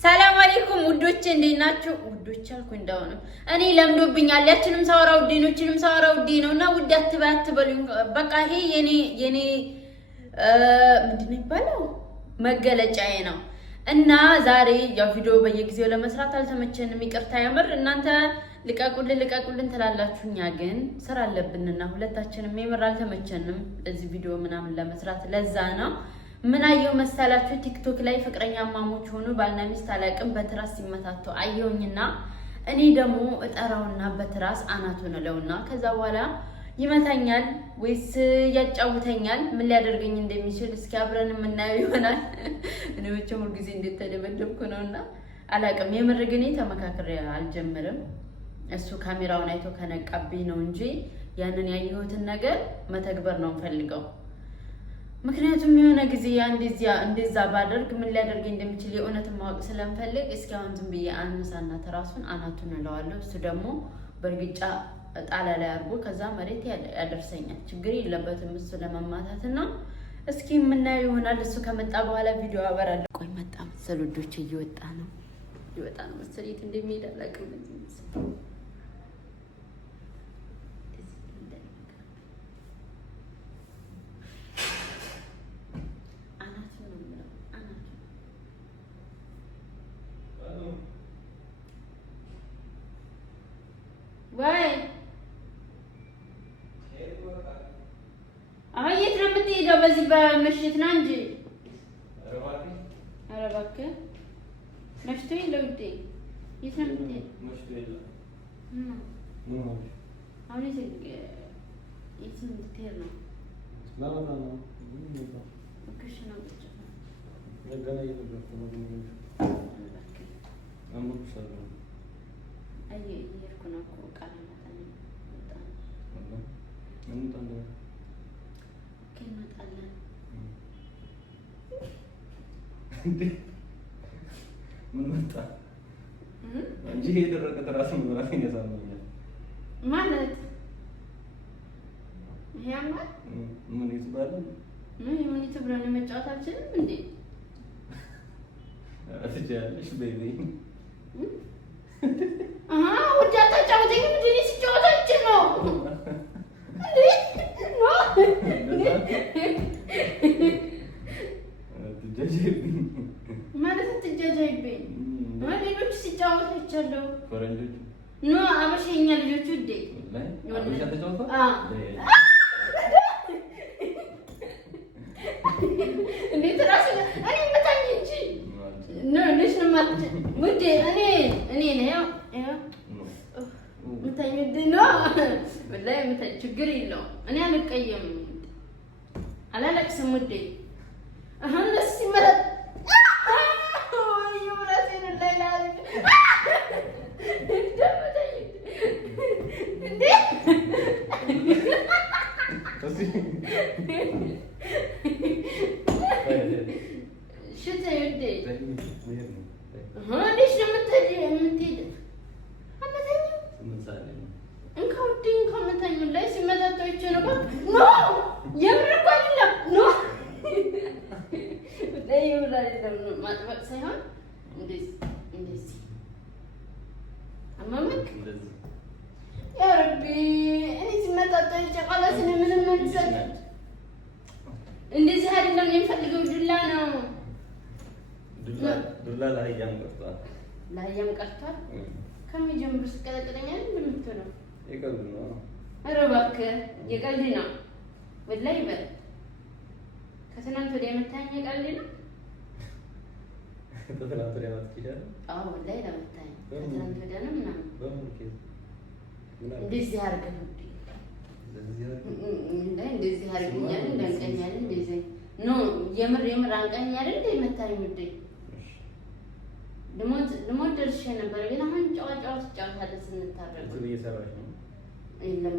ሰላም አለይኩም ውዶቼ እንዴት ናችሁ? ውዶች አልኩ እንደሆነ እኔ ለምዶብኛል። ያችንም ሳወራ ውዴኖችንም ሳወራ ውዴ ነውና ውድ አትበሉኝ። በቃ ይሄ የኔ ምንድነው ይባላል መገለጫዬ ነው። እና ዛሬ ያው ቪዲዮ በየጊዜው ለመስራት አልተመቸንም። ይቅርታ ያምር እናንተ ልቀቁልን ትላላችሁ። እኛ ግን ስራ አለብንና ሁለታችንም የምር አልተመቸንም እዚህ ቪዲዮ ምናምን ለመስራት። ለዛ ነው ምን አየው መሰላችሁ ቲክቶክ ላይ ፍቅረኛ ማሞች ሆኑ ባልና ሚስት አላቅም በትራስ ሲመታቱ አየውኝና እኔ ደግሞ እጠራውና በትራስ አናቱን እለውና ከዛ በኋላ ይመታኛል ወይስ ያጫውተኛል ምን ሊያደርገኝ እንደሚችል እስኪ አብረን የምናየው ይሆናል። እኔ መቼም ሁሉ ጊዜ እንደተደበደብኩ ነውና አላቅም። የምር ግን ተመካክሬ አልጀምርም። እሱ ካሜራውን አይቶ ከነቃብኝ ነው እንጂ ያንን ያየሁትን ነገር መተግበር ነው ፈልገው። ምክንያቱም የሆነ ጊዜ እንደዛ ባደርግ ምን ሊያደርገኝ እንደሚችል የእውነትን ማወቅ ስለምፈልግ እስኪ አሁን ዝም ብዬ አነሳና ተራሱን አናቱን እለዋለሁ። እሱ ደግሞ በእርግጫ ጣላ ላይ አድርጎ ከዛ መሬት ያደርሰኛል። ችግር የለበትም እሱ ለመማታትና እስኪ የምናየው ይሆናል። እሱ ከመጣ በኋላ ቪዲዮ አበራለሁ። ቆይ መጣ መሰል ወዶች እየወጣ ነው መሰል የት እንደሚሄድ አላውቅም። ወይ አሁን የት ነው የምትሄደው? በዚህ በምሽት ነው እንጂ። ኧረ እባክህ መሽቶ የለ ውዴ። የት ነው የምትሄደው? አሁን የት ነው የምትሄድ ነው? እየሄድኩ ነው እኮ ቃል እንመጣለን። ምን መጣ እንጂ የደረቀ ትራስ መብራት ያሳምኛል ማለት ያማ ምን ይባላል? ምን ይተብራል? መጫወታችንም እንዴ አትጃለሽ ቤቢ ውድ አታጫውተኝ። ምንድን ነው ሲጫወታችን ነው ማለት አትጃጃይብኝ። ሌሎች ሲጫወቱ አይቻለሁ። ፈረንጆች ኖ አበሻኛ ልጆቹ እንዴ አበሻ ተጫወቱ። እንዴት ራሱ እኔ መታኝ እንጂ ነው ልጅ ነው ማለት ውዴ እኔ ነው መታኝ ውዴ ነው ወላሂ መታኝ። ችግር የለውም እኔ አልቀየምም አላለቅስም ውዴ። አሁን ለስ ሲመረጥ ይወራሴን ላይ ላይ እንዴ ሽታ ውዴ ልጅ ነው የምትሄድ አመታኝ እንካ ውዴ እንካ መታኝ ላይ ሲመጣጣው ይችላል። ኖ የምር እኮ አይደለም ኖ ማጥበቅ ሳይሆን እንደዚህ አማመክ ያ ረቢ እኔ ሲመጣጣ ይጨቃላስ ነው ምንም መልሰት እንደዚህ አይደለም የሚፈልገው ዱላ ነው። ዱላ ላህያም ቀርቷል። ከሚጀምሩ ስቀለቅለኛል እንደምትለው የቀልድ ነው። ኧረ እባክህ የቀልድ ነው ወላሂ በል። ከትናንት ወዲያ የመታኝ የቀልድ ነው። ከትናንት ወዲያ ማትችላል? አዎ ወላሂ ለመታኝ ከትናንት ወዲያ ነው ምናምን እንደዚህ አድርገህ እንደዚህ አድርገኛል እንዳንቀኛል እንደዚህ ኖ የምር አንቀኛል እንደ መታኝ ውዴ። ልሞት ደርሼ ነበር ግን አሁን ጨዋታው ትጫወታለህ ስንታረቅ እዚህ እየሰራሽ ነው። የለም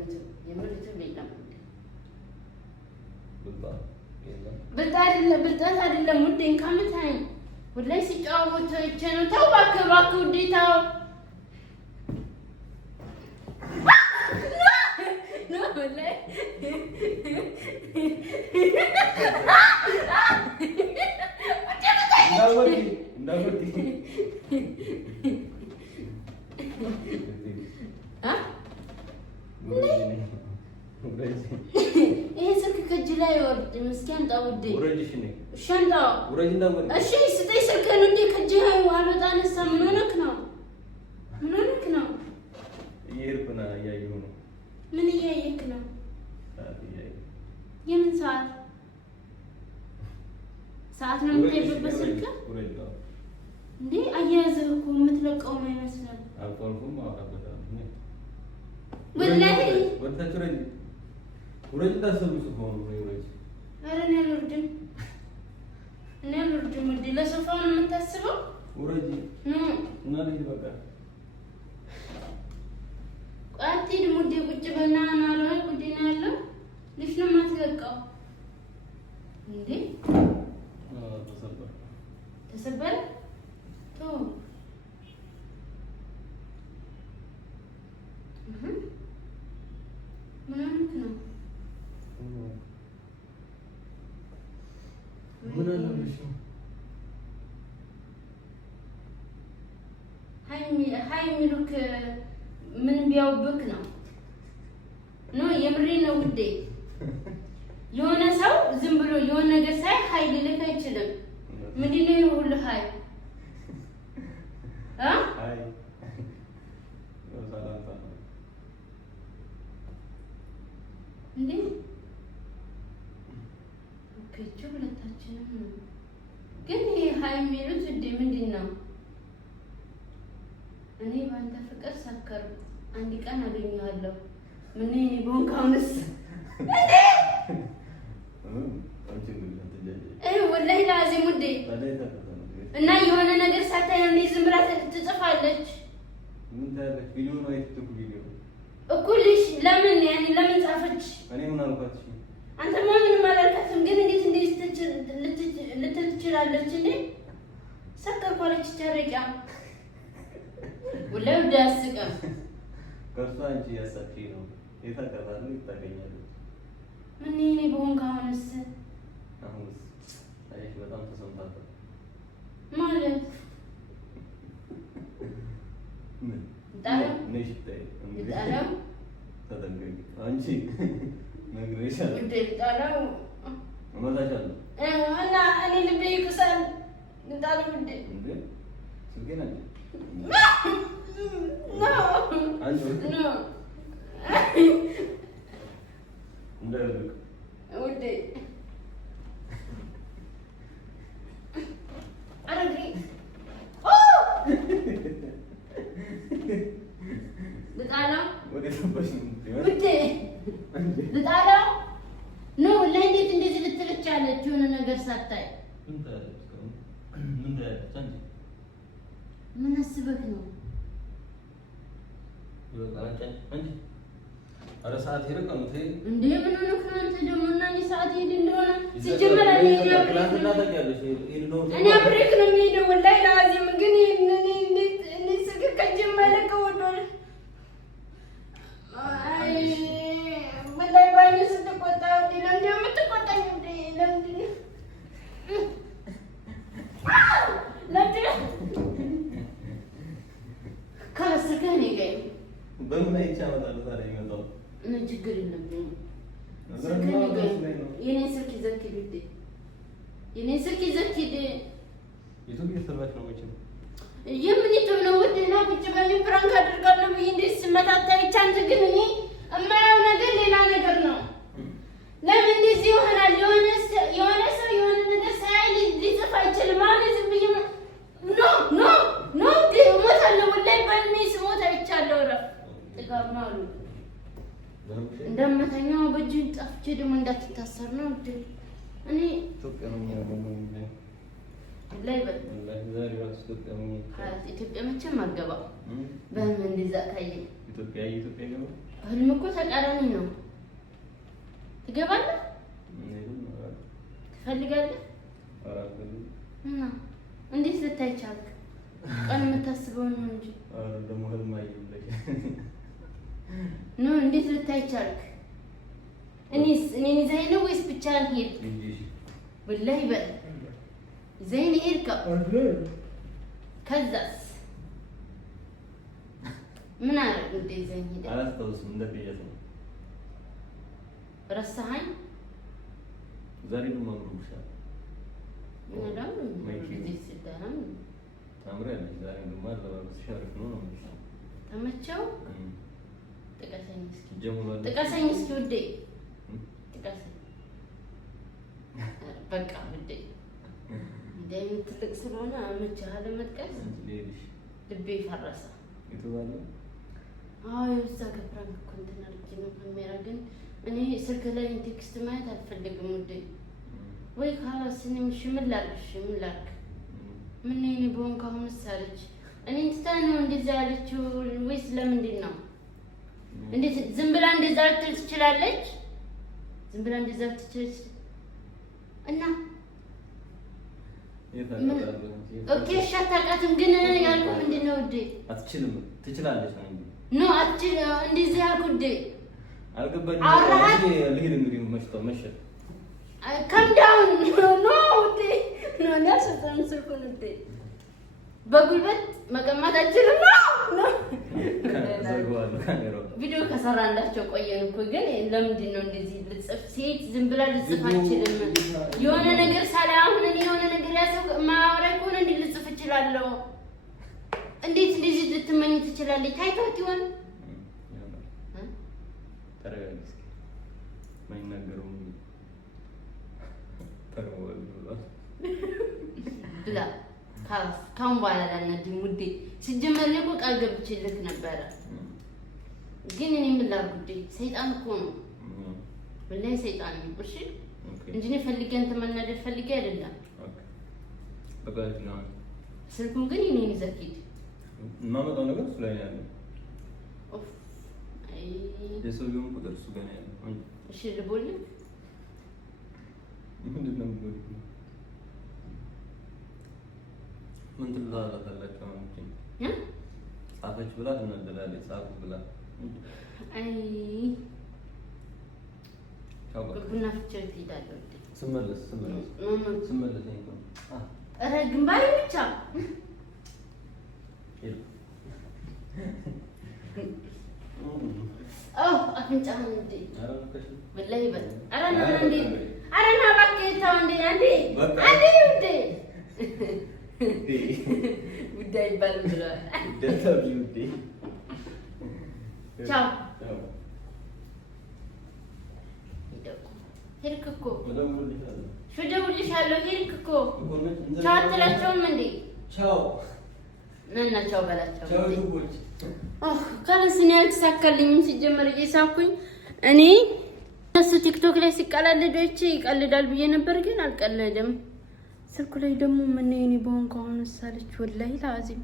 የምር የለም ብልጣት አይደለም ውዴ። እንካመታኝ ወላሂ ሲጫወቱ እቼ ነው። ተው እባክህ ውዴ ተው። ኖ ወላሂ ይሄ ስልክ ከእጅ ላይ አይወርድም። እስኪ አምጣው ውዴ። ሻንጣው እሺ ስጠኝ ስልክህን እንዴ ከእጅ አልወጣ አነሳ። ምን ሆነክ ነው? ምን ሆነክ ነው? እየሄድኩ ነው። እያየሁ ነው። ምን እያየክ ነው? የምን ሰዓት? ሰዓት ነው የምታይበት ስልክ እንዴ? አያያዝህ እኮ የምትለቀው ነው አይመስልም። አልፎልኩም አውቃበታለሁ። ወላሂ ወጣች ውረጅ እንዳሰብኩት ሆኖ ነው ውረጅ። ኧረ እኔ አልወርድም ውዴ። ለሶፋው ነው የምታስበው? ውረጅ እና ልጅ በቃ አትሄድም ውዴ። ቁጭ በልና ናራ ውዴ ነው ያለው። ልጅ ነው የማትለቀው እንዴ? ተሰበረ ቶ ምን ሆነክ ነው? ምን አለብሽ? ሀይ ሚሉክ ምን ቢያውብክ ነው? ኖ የምሬ ነው ውዴ። የሆነ ሰው ዝም ብሎ የሆነ ነገር ሳይ ሀይ ሊልክ አይችልም። ምንድን ነው ይሁሉ ሀይ ሀይ እንዴ? ኦኬ ሁለታችንም ነው። ግን ይሄ ሀይ የሚሉት እንዴ ምንድን ነው? እኔ ባንተ ፍቅር ሰከሩ። አንድ ቀን አገኘዋለሁ። ምን እኔ ቦንካውንስ ወላሂ ላዚም ውዴ። እና የሆነ ነገር ሳታይ ነው ዝም ብላ ትጽፋለች። ምን ታረክ? ቪዲዮ ነው አይተኩ ቪዲዮ እኮ ልሽ ለምን ያኔ ለምን ጻፈች? እኔ ምን አልኳት? አንተማ ምንም አላልካትም። ግን እንዴት ልትል ትችላለች እንዴ? ሰከርኳለች ጨረቂያ ወላሂ ወደ ያስቀም ከሷ አንቺ ያሳፊ ነው የታቀባሉ ይታገኛለች። ምን እኔ በሆንክ አሁንስ አይሽ በጣም ተሰምታታል ማለት ምን ዳለም ነሽ ታይ ዳለም ተደንገኝ አንቺ ነግሬሻለሁ እንዴ ዳለም እመታሻለሁ እና እኔ ልቤ ይቁሳል ዳለም እንዴ ስልኬን አንቺ ኖ አንቺ ኖ እንደልክ ውዴ አረግ ልጣለው ወደ ተበሽ ውዴ ልጣለው ኖ ወላሂ እንዴት እንደዚህ ልትል ቻለች? የሆነ ነገር ሳታይ ምን አስበህ ነው? ኧረ ሰዓት ሄደ ቀኑ ተይ እንዴ ምን ሆነህ ነው አንተ ደግሞ? እና እኔ ሰዓት ሄደ እንደሆነ ሲጀመር እኔ አብሬክ ነው የምሄደው ወላሂ ላዚም። ግን እኔ ስልክ ከእጄ የማይለቀው ወላሂ ባይኔ ስትቆጣ እንዴ ለምንድን ነው የምትቆጣኝ? እንዴ ለምንድን ነው ከስልክህ እኔ ጋር በምን አይቼ አመጣለሁ ታዲያ የሚመጣው ምን ችግር የለብኝም። የኔ ስልክ ይዘህ ሂድ ውዴ፣ የኔ ስልክ ይዘህ ሂድ። ዩቱብ እየሰራች ነው መቼም የምን ዩቱብ ነው ውዴ? ና ቁጭ በል ፕራንክ አድርጋለሁ ብዬ እንዴት ስመታታ ብቻ። አንተ ግን እኔ የማየው ነገር ሌላ ነገር ነው። ለምን እንደዚህ ይሆናል? የሆነ ሰው የሆነ ነገር ሳያይ ሊጽፍ አይችልም። አሁን ዝም ብዬ ኖ እሞታለሁ ወላሂ ባልሜ ስሞት አይቻለሁ። እረፍ ጥጋብ ነው አሉ እንደምተኛው በእጅ ጠፍቼ ደግሞ እንዳትታሰር ነው እንዴ? እኔ ኢትዮጵያ ነው የሚያገኘው ላይ በል ኢትዮጵያ መቼም አገባ በህልም እንደዛ ካየ ኢትዮጵያ ነው። ህልም እኮ ተቃራኒ ነው። ትገባለህ? ትፈልጋለህ? እና እንዴት ልታይ ቻልክ? ቀን የምታስበው ነው እንጂ ደግሞ ህልም አይደለም ነው። እንዴት ልታይ ቻልክ? እኔን ይዘኸኝ ነው ወይስ ብቻህን ሄድክ? ወላሂ በል ይዘኸኝ ሄድክ ከዛስ ምን አደረግ እንደዚህ ሄደ አላስታውስም። እንደዚህ ነው ረሳኸኝ። ዛሬ ነው ማምሩሻል ምንድነው እንደዚህ ሲዳራም ታምሪያለሽ። ዛሬ ነው ማለባበስ ሻርፍ ነው ነው ተመቸው። ጥቀሰኝ እስኪ ጀምሯል። ጥቀሰኝ እስኪ ውዴ ጥቀሰኝ። በቃ ውዴ እንደምን ትልቅ ስለሆነ አመቻለ መጥቀስ ልቤ ፈረሰ። ይተዋል። አዎ የውሳ ከፍራንክ ኮንተነር ነው ካሜራ ግን እኔ ስልክ ላይ ቴክስት ማየት አልፈልግም ውዴ። ወይ ካላስንም ሽምላልሽ ምላክ ምን ነኝ ቦን ካሁን ሳለች እኔ እንትን ነው እንደዛ ያለችው ወይስ ለምንድን ነው? እንዴት ዝም ብላ እንደዛ ልትል ትችላለች? ዝም ብላ እንደዛ ትችላለች እና ኦኬ ሻታቃትም ግን ያልኩህ ምንድን ነው ውዴ? አትችልም ትችላለች ነው እንዴ? ኖ አትችል እንደዚህ ያልኩህ ውዴ አልገባኝም። ልሂድ እንግዲህ መሸ come down no ውዴ ኖ ያሰጠን ስልኩን ውዴ በጉልበት መቀማት አትችልም ነው ቪዲዮ ከሰራንላቸው ቆየን እኮ ግን ለምንድን ነው እንደዚህ ልጽፍ ሴት ዝም ብላ ልጽፍ አትችልም? የሆነ ነገር ሳላ አሁን እኔ የሆነ ነገር ያሰው ማውራ ከሆነ እንዴ ልጽፍ እችላለሁ? እንዴት እንደዚህ ልትመኝ ትችላለች? ታይቷት ይሆን ተረጋግጥ ማይናገረው ብላ ካሁን በኋላ ላናድም ውዴ። ሲጀመር እኮ ቃል ገብቼልህ ነበረ ግን እኔ ምን ላድርግ ውዴ? ሰይጣን እኮ ነው ወላሂ ሰይጣን ነው። እሺ እንጂ እኔ ፈልጌ አንተ መናደድ ፈልጌ አይደለም። በቃ ነው ስልኩን ግን እኔ ይዘኪድ ማመጣው ነገር እሱ ላይ ያለው ኦፍ አይ የሰውየውን ቁጥር እሱ ጋር ያለው። እሺ ልቦልህ ምንድን ነው የምትቦልህ? ምን ትላላታላችሁ? አሁን ጻፈች ብላ ትናደዳለች። ጻፉ ብላ አይ ቡና ፍጭት ትሄዳለህ። ስመለስ ኧረ ግንባሬ ብቻ አፍንጫህን እንደ ወላሂ በል። ኧረ ና እንደ ኧረ ና እባክህ ተው እንደ አንዴ ውዴ ውዴ አይባልም ብለዋል። ቻው ሄድክ እኮ እደውልልሻለሁ። ሄድክ እኮ ቻው አትላቸውም እንዴ? ቻው እና ቻው በላቸው። ካለስ እኔ አልተሳካልኝም። ሲጀመር እየሳኩኝ እኔ እነሱ ቲክቶክ ላይ ሲቀላልዱ ይቀልዳል ብዬ ነበር፣ ግን አልቀለድም። ስልኩ ላይ ደግሞ ምን እኔ በሆን ከሆነ ሳለች ወላሂ ላዚም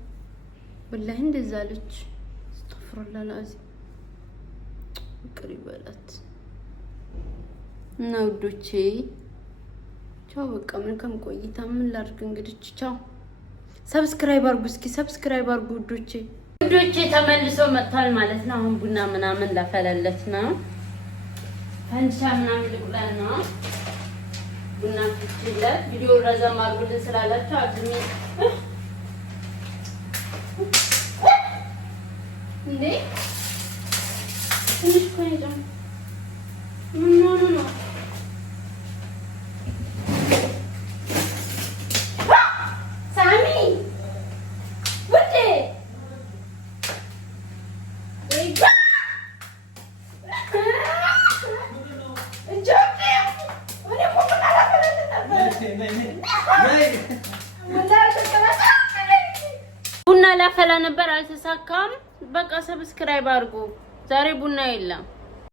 ወላሂ እንደዛ አለች። አስተፍሩላህ ላዚም ፍቅር ይበላት እና ውዶቼ ቻው። በቃ መልካም ቆይታ። ምን ላድርግ እንግዲህ ቻው። ሰብስክራይብ አድርጉ እስኪ ሰብስክራይብ አድርጉ ውዶቼ። ተመልሶ መጥቷል ማለት ነው። አሁን ቡና ምናምን ላፈላለት ነው። ፈንዲሻ ምናምን ልቁላል ነው። ቡና ፍጭለት ቪዲዮ ረዘም አድርጉልን ስላላችሁ አግሚ እንዴ ትንሽ ቆይቶ ምን ሆኖ ነው? ሳሚ ውዴ ቡና ላፈላ ነበር አልተሳካም። በቃ ሰብስክራይብ አድርጉ። ዛሬ ቡና የለም።